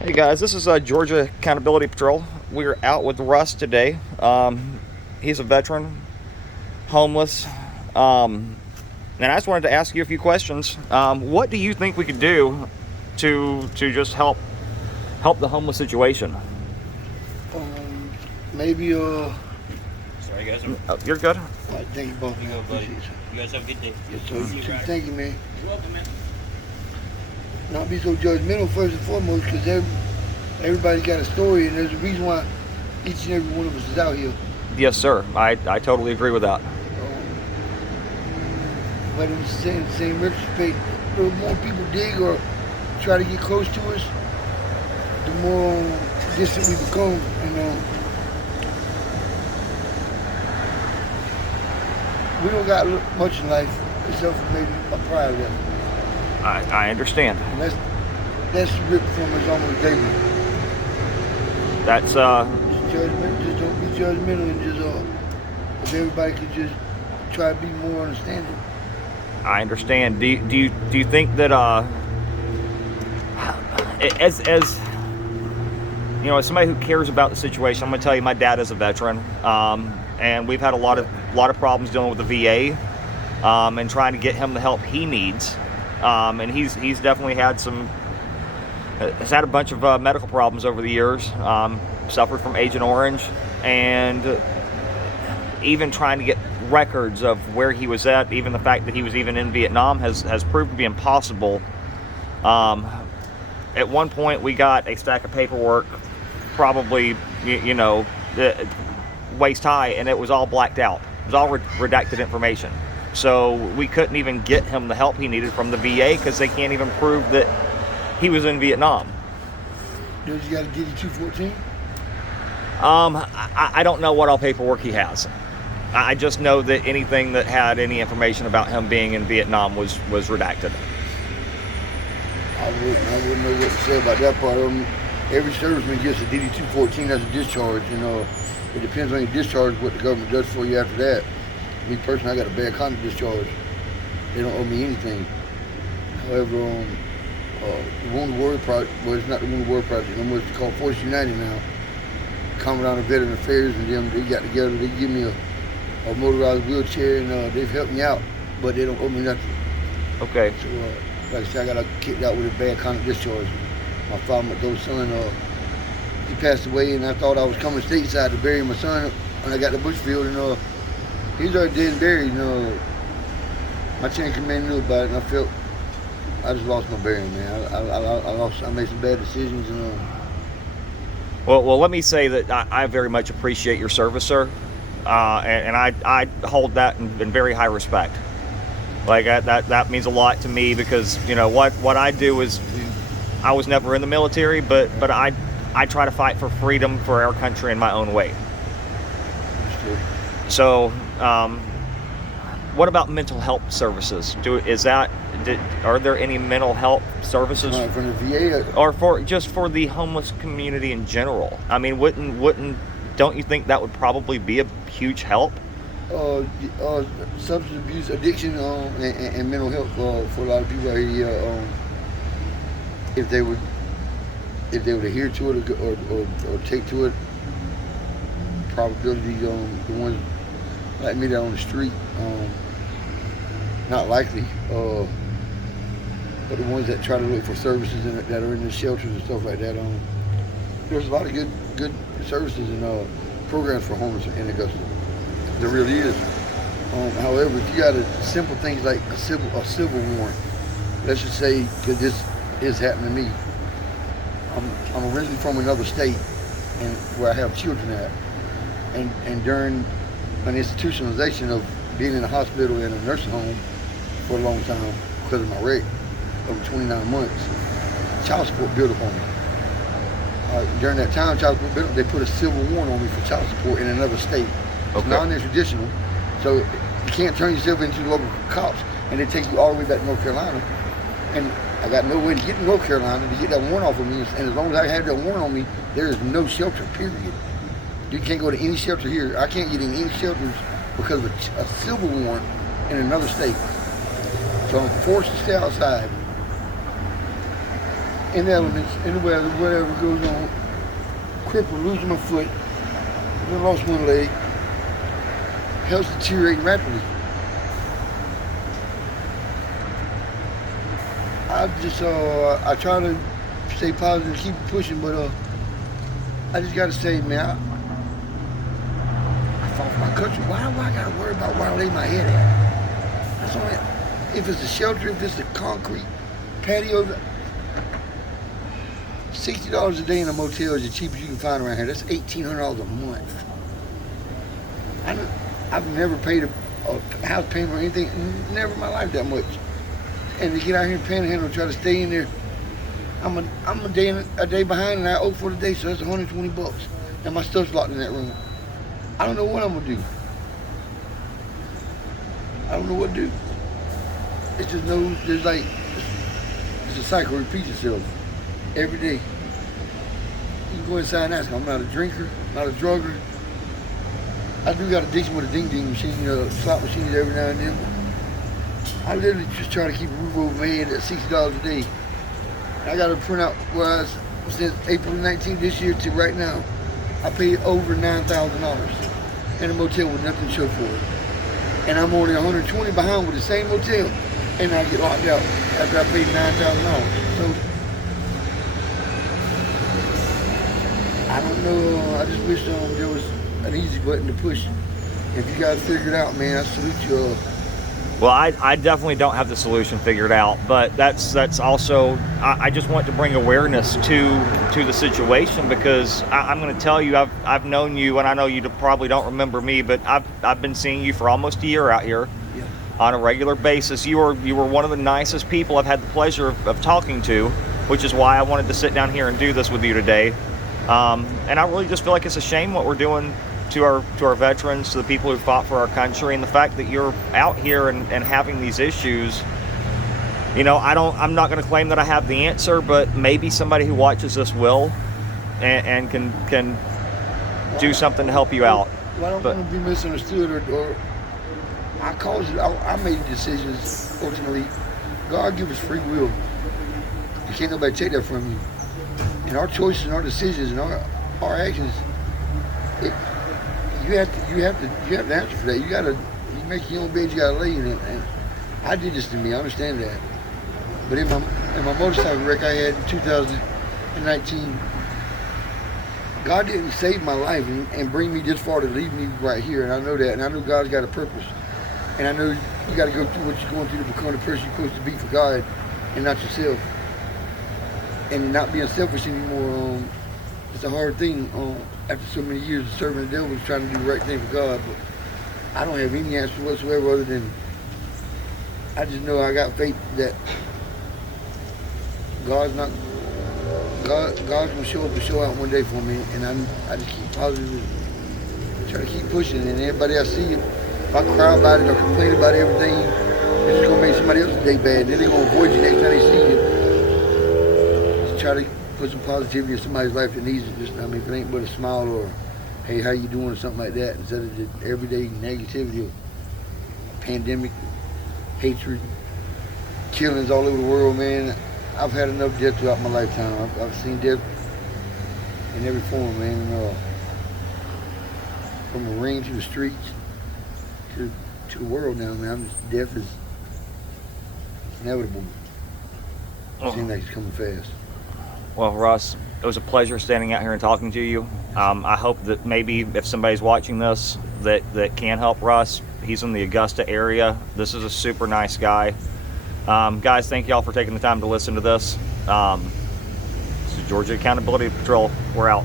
Hey guys, this is Georgia Accountability Patrol. We're out with Russ today. He's a veteran, homeless, and I just wanted to ask you a few questions. What do you think we could do to just help the homeless situation? Um, maybe Sorry, guys. You're good. thank you both. You go, buddy. Appreciate You guys have a good day. you. Yes, sir. You too. Right. Thank you, man. You're welcome, man. Not be so judgmental first and foremost, because everybody's got a story, and there's a reason why each and every one of us is out here. Yes, sir. I totally agree with that. But in the same retrospect, the more people dig or try to get close to us, the more distant we become. And we don't got much in life except for maybe a pride level. I understand. And that's ripped from us almost daily. That's Just don't be judgmental, and just if everybody could just try to be more understanding. I understand. Do you think that as as somebody who cares about the situation, I'm going to tell you, my dad is a veteran, and we've had a lot of problems dealing with the VA, and trying to get him the help he needs, and he's definitely had has had a bunch of medical problems over the years, suffered from Agent Orange, and even trying to get records of where he was at, even the fact that he was even in Vietnam has proved to be impossible. At one point we got a stack of paperwork, probably waist high, and it was all blacked out. It was all redacted information. So we couldn't even get him the help he needed from the VA because they can't even prove that he was in Vietnam. Does he got a DD 214? I don't know what all paperwork he has. I just know that anything that had any information about him being in Vietnam was redacted. I wouldn't know what to say about that part of them. Every serviceman gets a DD 214 as a discharge. It depends on your discharge, what the government does for you after that. Me personally, I got a bad conduct discharge. They don't owe me anything. However, the Wounded Warrior Project, well, it's not the Wounded Warrior Project, no more, it's called Force United now. Commandant of Veteran Affairs and them, they got together, they give me a motorized wheelchair, and they've helped me out, but they don't owe me nothing. Okay. So, like I said, I got kicked out with a bad conduct discharge. My 5-month-old son, he passed away, and I thought I was coming stateside to bury my son when I got to Bushfield, and he's already dead and buried. My chain of command knew about it, and I just lost my bearing, man. I made some bad decisions, and Well, let me say that I very much appreciate your service, sir, and I hold that in very high respect. Like that means a lot to me because what I do is, I was never in the military, but I try to fight for freedom for our country in my own way. So, what about mental health services? Are there any mental health services from the VA, or for the homeless community in general? I mean, don't you think that would probably be a huge help? substance abuse, addiction, and mental health for a lot of people out here. If they would adhere to it or take to it, probability, the ones like me that on the street, not likely. But the ones that try to look for services that are in the shelters and stuff like that, there's a lot of good services and programs for homeless in Augusta. There really is. However, if you got simple things like a civil warrant, let's just say, because this is happening to me. I'm originally from another state, and where I have children at, and during an institutionalization of being in a hospital and a nursing home for a long time because of my wreck, over 29 months, child support built up on me. During that time, child support built up, they put a civil warrant on me for child support in another state. It's Okay. non-extraditional, so you can't turn yourself into local cops, and they take you all the way back to North Carolina. And I got no way to get to North Carolina to get that warrant off of me, and as long as I have that warrant on me, there is no shelter, period. You can't go to any shelter here. I can't get in any shelters because of a civil warrant in another state. So I'm forced to stay outside. in the elements, in the weather, whatever goes on, crippled, losing my foot, then lost one leg, health's deteriorating rapidly. I try to stay positive and keep pushing, but I just gotta say, man, I fought for my country. Why do I gotta worry about where I lay my head at? That's all. If it's a shelter, if it's a concrete patio, $60 a day in a motel is the cheapest you can find around here. That's $1,800 a month. I've never paid a house payment or anything, never in my life that much. And to get out here and panhandle and try to stay in there, I'm a day behind, and I owe for the day, so that's $120. And my stuff's locked in that room. I don't know what I'm gonna do. I don't know what to do. It's just it's a cycle repeats itself every day. You can go inside and ask them. I'm not a drinker, not a drugger. I do got addiction with a ding-ding machine, slot machines every now and then. I literally just try to keep a roof over my head at $60 a day. I got a printout where since April 19th this year to right now, I paid over $9,000 in a motel with nothing to show for it. And I'm only $120 behind with the same motel, and I get locked out after I paid $9,000. So I don't know. I just wish there was an easy button to push. If you guys figure it out, man, I salute you. Well, I definitely don't have the solution figured out, but that's also, I just want to bring awareness to the situation, because I'm going to tell you, I've known you, and I know you probably don't remember me, but I've been seeing you for almost a year out here on a regular basis. You were one of the nicest people I've had the pleasure of talking to, which is why I wanted to sit down here and do this with you today. And I really just feel like it's a shame what we're doing to our veterans, to the people who fought for our country, and the fact that you're out here and having these issues. I'm not going to claim that I have the answer, but maybe somebody who watches this will, and can do something to help you out. Well, I don't want to be misunderstood, or I made decisions ultimately. God gives us free will. You can't nobody take that from you. And our choices and our decisions and our actions, you have to answer for that. You make your own bed, you gotta lay in it. And I did this to me, I understand that. But in my motorcycle wreck I had in 2019, God didn't save my life and bring me this far to leave me right here, and I know that, and I know God's got a purpose. And I know you gotta go through what you're going through to become the person you're supposed to be for God and not yourself. And not being selfish anymore, it's a hard thing after so many years of serving the devil, trying to do the right thing for God. But I don't have any answer whatsoever other than I just know I got faith that God's gonna show up and show out one day for me, and I just keep positive and try to keep pushing. And everybody I see, if I cry about it or complain about everything, it's just gonna make somebody else's day bad. Then they're gonna avoid you next time they see you. Try to put some positivity in somebody's life that needs it. Just, if it ain't but a smile or, hey, how you doing, or something like that, instead of the everyday negativity of pandemic, hatred, killings all over the world, man. I've had enough death throughout my lifetime. I've seen death in every form, man. From the ring to the streets to the world now, man. Death is inevitable. It seems like it's coming fast. Well, Russ, it was a pleasure standing out here and talking to you. I hope that maybe if somebody's watching this that can help Russ. He's in the Augusta area. This is a super nice guy. Guys, thank y'all for taking the time to listen to this. This is Georgia Accountability Patrol. We're out.